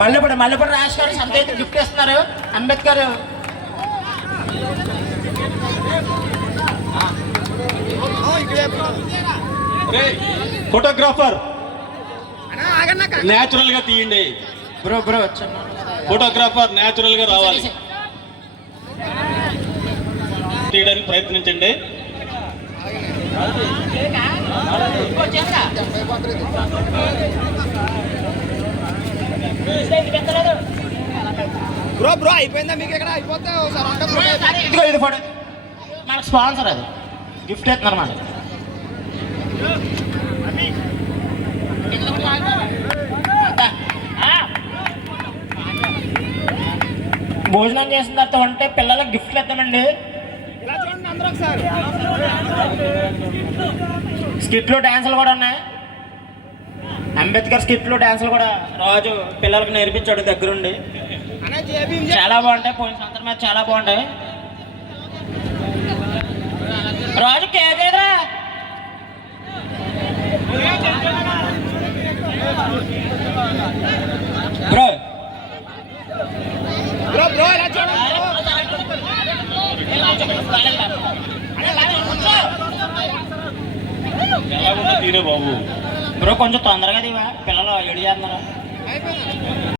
మల్లెపూడి రాజేష్ గారు సంత గిఫ్ట్ ఇస్తున్నారు. అంబేద్కర్ ఫోటోగ్రాఫర్ నేచురల్ గా తీయండి. బ్రో ఫోటోగ్రాఫర్ నేచురల్ గా రావాలి, తీయడానికి ప్రయత్నించండి. బ్రో అయిపోయిందా మీకు? ఇక్కడ అయిపోతే ఇదిగో ఇది ఫోటో మనకు స్పాన్సర్, అది గిఫ్ట్ ఇస్తున్నారు మనకి. భోజనం చేసిన తర్వాత ఉంటే పిల్లలకు గిఫ్ట్లు ఇద్దామండి. స్కిట్లు డ్యాన్సులు కూడా ఉన్నాయి. అంబేద్కర్ స్కిట్లు డ్యాన్సులు కూడా రోజు పిల్లలకు నేర్పించాడు దగ్గరుండి. చాలా బాగుంటాయి. పోయిన సంవత్సరం మీద చాలా బాగుంటాయి. రోజు కేజీరా బ్రో బ్రో బ్రో ఇలా చూడండి. తీరే బాబు బ్రో కొంచెం తొందరగా దివా, పిల్లలు ఎడి చేస్తున్నారు.